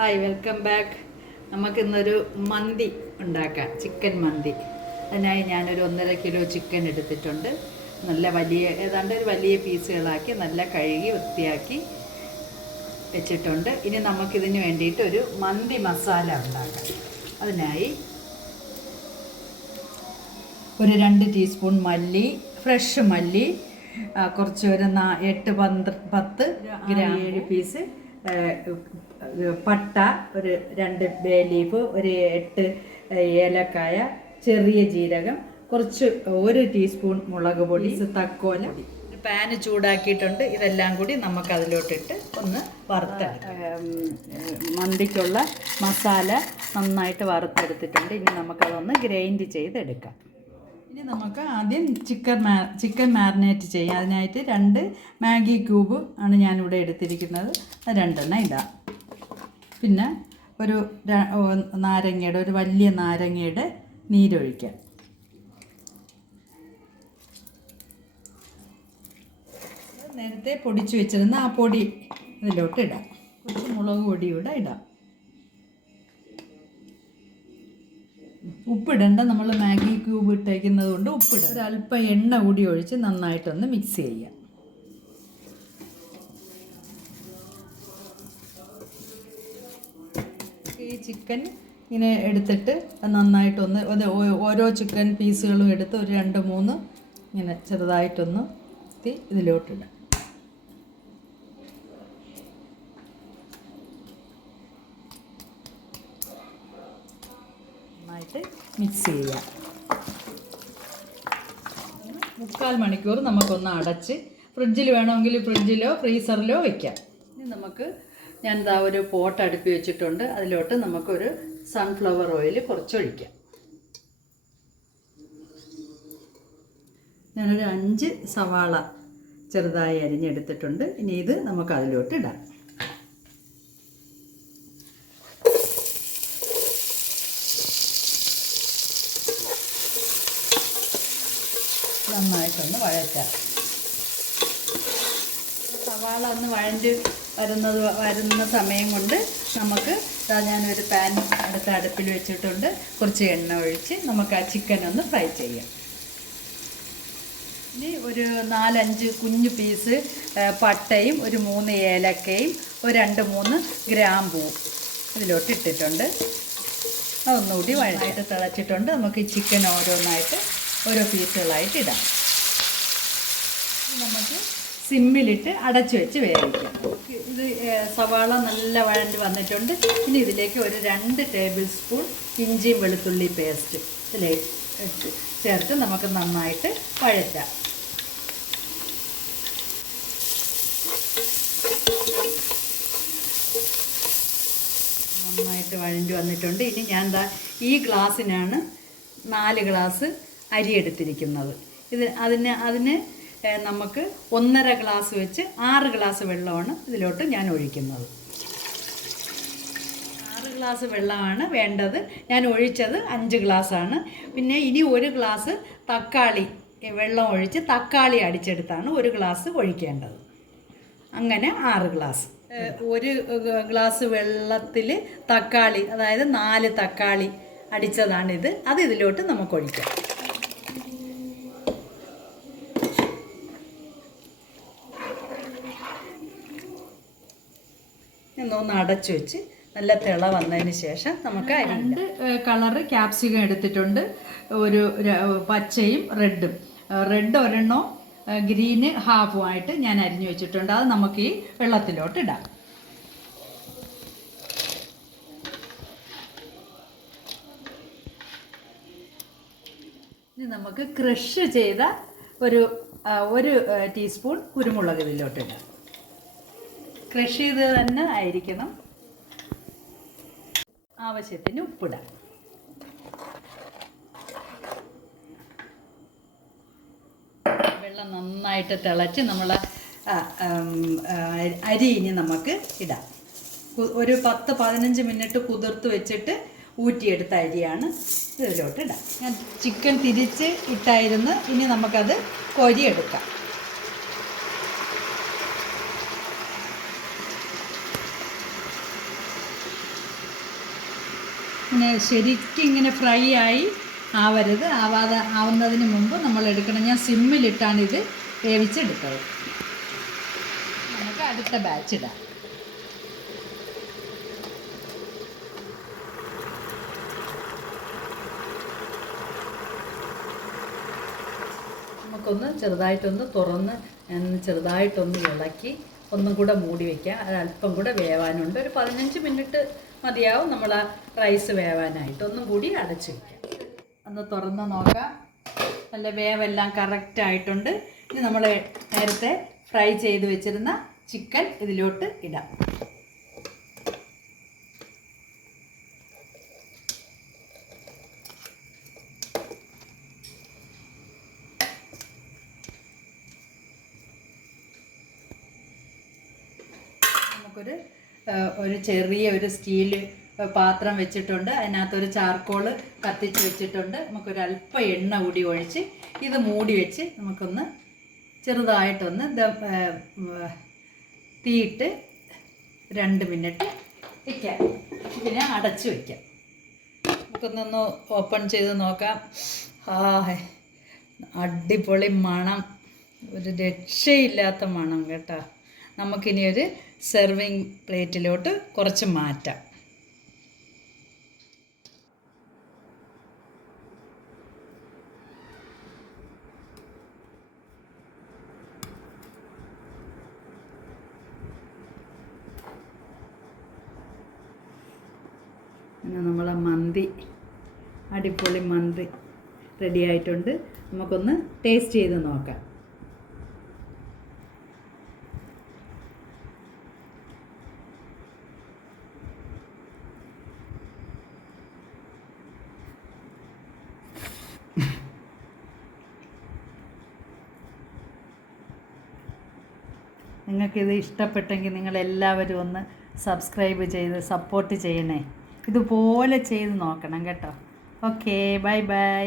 Hi, welcome back. നമുക്കിന്നൊരു മന്തി ഉണ്ടാക്കാം, chicken മന്തി. അതിനായി ഞാനൊരു 1.5 കിലോ ചിക്കൻ എടുത്തിട്ടുണ്ട്. നല്ല ഏതാണ്ട് ഒരു വലിയ പീസുകളാക്കി നല്ല കഴുകി വൃത്തിയാക്കി വെച്ചിട്ടുണ്ട്. ഇനി നമുക്കിതിന് വേണ്ടിയിട്ട് ഒരു മന്തി മസാല ഉണ്ടാക്കാം. അതിനായി ഒരു 2 ടീസ്പൂൺ മല്ലി, ഫ്രഷ് മല്ലി, കുറച്ച് ഒരു 8-10 ഗ്രാം 7 പീസ് പട്ട, ഒരു 2 ബേ ലീഫ്, ഒരു 8 ഏലക്കായ, ചെറിയ ജീരകം, കുറച്ച് 1 ടീസ്പൂൺ മുളക് പൊടി, തക്കോല. പാന് ചൂടാക്കിയിട്ടുണ്ട്. ഇതെല്ലാം കൂടി നമുക്ക് അതിലോട്ടിട്ട് ഒന്ന് വറുത്തെടുക്കാം. മന്തിക്കുള്ള മസാല നന്നായിട്ട് വറുത്തെടുത്തിട്ടുണ്ട്. ഇനി നമുക്കതൊന്ന് ഗ്രൈൻഡ് ചെയ്തെടുക്കാം. ഇനി നമുക്ക് ആദ്യം ചിക്കൻ മാരിനേറ്റ് ചെയ്യാം. അതിനായിട്ട് 2 മാഗി ക്യൂബ് ആണ് ഞാനിവിടെ എടുത്തിരിക്കുന്നത്. അത് 2 ഇടാം. പിന്നെ ഒരു ഒരു വലിയ നാരങ്ങയുടെ നീരൊഴിക്കാം. നേരത്തെ പൊടിച്ചു വെച്ചിരുന്ന ആ പൊടി ഇതിലോട്ട് ഇടാം. കുറച്ച് മുളക് പൊടിയൂടെ ഇടാം. ഉപ്പിടണ്ട, നമ്മൾ മാഗി ക്യൂബ് ഇട്ടേക്കുന്നത് കൊണ്ട് ഉപ്പിടാം. ഒരല്പം എണ്ണ കൂടി ഒഴിച്ച് നന്നായിട്ടൊന്ന് മിക്സ് ചെയ്യാം. ഈ ചിക്കൻ ഇങ്ങനെ എടുത്തിട്ട് നന്നായിട്ടൊന്ന് ഓരോ ചിക്കൻ പീസുകളും എടുത്ത് ഒരു 2-3 ഇങ്ങനെ ചെറുതായിട്ടൊന്ന് ഇതിലോട്ടിടാം. നന്നായിട്ട് മിക്സ് ചെയ്യാം. 3/4 മണിക്കൂർ നമുക്കൊന്ന് അടച്ച് ഫ്രിഡ്ജിൽ വേണമെങ്കിൽ ഫ്രിഡ്ജിലോ ഫ്രീസറിലോ വയ്ക്കാം. ഇനി ഞാൻ ഒരു പോട്ട് അടുപ്പി വെച്ചിട്ടുണ്ട്. അതിലോട്ട് നമുക്കൊരു സൺഫ്ലവർ ഓയിൽ കുറച്ചൊഴിക്കാം. ഞാനൊരു 5 സവാള ചെറുതായി അരിഞ്ഞെടുത്തിട്ടുണ്ട്. ഇനി ഇത് നമുക്ക് അതിലോട്ട് ഇടാം. നന്നായിട്ടൊന്ന് വഴറ്റാം. സവാള ഒന്ന് വരുന്ന സമയം കൊണ്ട് നമുക്ക് ഞാനൊരു പാൻ അടുപ്പിൽ വെച്ചിട്ടുണ്ട്. കുറച്ച് എണ്ണ ഒഴിച്ച് നമുക്ക് ആ ചിക്കൻ ഒന്ന് ഫ്രൈ ചെയ്യാം. ഇനി ഒരു 4-5 കുഞ്ഞു പീസ് പട്ടയും, ഒരു 3 ഏലക്കയും, ഒരു 2-3 ഗ്രാമ്പൂവും ഇതിലോട്ട് ഇട്ടിട്ടുണ്ട്. അതൊന്നുകൂടി വഴനായിട്ട് തിളച്ചിട്ടുണ്ട്. നമുക്ക് ഈ ചിക്കൻ ഓരോ പീസുകളായിട്ട് ഇടാം. നമുക്ക് സിമ്മിലിട്ട് അടച്ചു വെച്ച് വേവിക്കാം. ഇത് സവാള നല്ല വഴണ്ട് വന്നിട്ടുണ്ട്. ഇനി ഇതിലേക്ക് ഒരു 2 ടേബിൾ സ്പൂൺ ഇഞ്ചിയും വെളുത്തുള്ളി പേസ്റ്റ് ഇതിലേക്ക് ചേർത്ത് നമുക്ക് നന്നായിട്ട് വഴറ്റാം. നന്നായിട്ട് വഴണ്ടി വന്നിട്ടുണ്ട്. ഇനി ഞാൻ ഈ ഗ്ലാസ്സിനാണ് 4 ഗ്ലാസ് അരി എടുത്തിരിക്കുന്നത്. അതിന് നമുക്ക് 1.5 ഗ്ലാസ് വെച്ച് 6 ഗ്ലാസ് വെള്ളമാണ് ഇതിലോട്ട് ഞാൻ ഒഴിക്കുന്നത്. 6 ഗ്ലാസ് വെള്ളമാണ് വേണ്ടത്. ഞാൻ ഒഴിച്ചത് 5 ഗ്ലാസ്സാണ്. പിന്നെ ഇനി 1 ഗ്ലാസ് വെള്ളം ഒഴിച്ച് തക്കാളി അടിച്ചെടുത്താണ് 1 ഗ്ലാസ് ഒഴിക്കേണ്ടത്. അങ്ങനെ 6 ഗ്ലാസ്. 1 ഗ്ലാസ് വെള്ളത്തിൽ തക്കാളി, അതായത് 4 തക്കാളി അടിച്ചതാണിത്. അത് ഇതിലോട്ട് നമുക്ക് ഒഴിക്കാം. ഒന്ന് അടച്ചു വെച്ച് നല്ല തിള വന്നതിന് ശേഷം നമുക്ക് 2 കളറ് ക്യാപ്സിക്കം എടുത്തിട്ടുണ്ട്. ഒരു പച്ചയും റെഡ് ഒരെണ്ണവും ഗ്രീന് ഹാഫുമായിട്ട് ഞാൻ അരിഞ്ഞു വെച്ചിട്ടുണ്ട്. അത് നമുക്ക് ഈ വെള്ളത്തിലോട്ട് ഇടാം. ഇനി നമുക്ക് ക്രഷ് ചെയ്ത ഒരു ടീസ്പൂൺ കുരുമുളക് ഇതിലോട്ട് ഇടാം. ക്രഷ് ചെയ്ത് തന്നെ ആയിരിക്കണം. ആവശ്യത്തിന് ഉപ്പിടാം. വെള്ളം നന്നായിട്ട് തിളച്ച് നമ്മൾ അരി ഇനി നമുക്ക് ഇടാം. ഒരു 10-15 മിനിറ്റ് കുതിർത്ത് വെച്ചിട്ട് ഊറ്റിയെടുത്ത അരിയാണ് ഇതിലോട്ട് ഇടാം. ഞാൻ ചിക്കൻ തിരിച്ച് ഇട്ടായിരുന്നു. ഇനി നമുക്കത് കോരിയെടുക്കാം. ഇങ്ങനെ ശരിക്കും ഇങ്ങനെ ഫ്രൈ ആയി ആവരുത്. ആവുന്നതിന് മുമ്പ് നമ്മൾ എടുക്കണം. ഞാൻ സിമ്മിലിട്ടാണ് ഇത് വേവിച്ചെടുത്തത്. നമുക്ക് അടുത്ത ബാച്ച് ഇടാം. നമുക്കൊന്ന് ചെറുതായിട്ടൊന്ന് തുറന്ന് ചെറുതായിട്ടൊന്ന് ഇളക്കി ഒന്നും കൂടെ മൂടി വയ്ക്കാം. അത് അല്പം കൂടെ വേവാനുണ്ട്. ഒരു 15 മിനിറ്റ് മതിയാവും നമ്മൾ ആ റൈസ് വേവാനായിട്ട്. ഒന്നും കൂടി അടച്ച് വയ്ക്കാം. ഒന്ന് തുറന്ന് നോക്കാം. നല്ല വേവെല്ലാം കറക്റ്റായിട്ടുണ്ട്. ഇനി നമ്മൾ നേരത്തെ ഫ്രൈ ചെയ്ത് വെച്ചിരുന്ന ചിക്കൻ ഇതിലോട്ട് ഇടാം. ഒരു ചെറിയ ഒരു സ്റ്റീൽ പാത്രം വെച്ചിട്ടുണ്ട്. അതിനകത്തൊരു ചാർക്കോള് കത്തിച്ച് വെച്ചിട്ടുണ്ട്. നമുക്കൊരല്പം എണ്ണ കൂടി ഒഴിച്ച് ഇത് മൂടി വെച്ച് നമുക്കൊന്ന് ചെറുതായിട്ടൊന്ന് തീയിട്ട് 2 മിനിറ്റ് വയ്ക്കാം. പിന്നെ അടച്ച് വയ്ക്കാം. നമുക്കൊന്നൊന്ന് ഓപ്പൺ ചെയ്ത് നോക്കാം. അടിപൊളി മണം, ഒരു രക്ഷയില്ലാത്ത മണം കേട്ടോ. നമുക്കിനി ഒരു സെർവിങ് പ്ലേറ്റിലോട്ട് കുറച്ച് മാറ്റാം. പിന്നെ നമ്മളെ മന്തി, അടിപൊളി മന്തി റെഡി ആയിട്ടുണ്ട്. നമുക്കൊന്ന് ടേസ്റ്റ് ചെയ്ത് നോക്കാം. നിങ്ങൾക്കിത് ഇഷ്ടപ്പെട്ടെങ്കിൽ നിങ്ങളെല്ലാവരും ഒന്ന് സബ്സ്ക്രൈബ് ചെയ്ത് സപ്പോർട്ട് ചെയ്യണേ. ഇതുപോലെ ചെയ്ത് നോക്കണം കേട്ടോ. Okay, bye bye.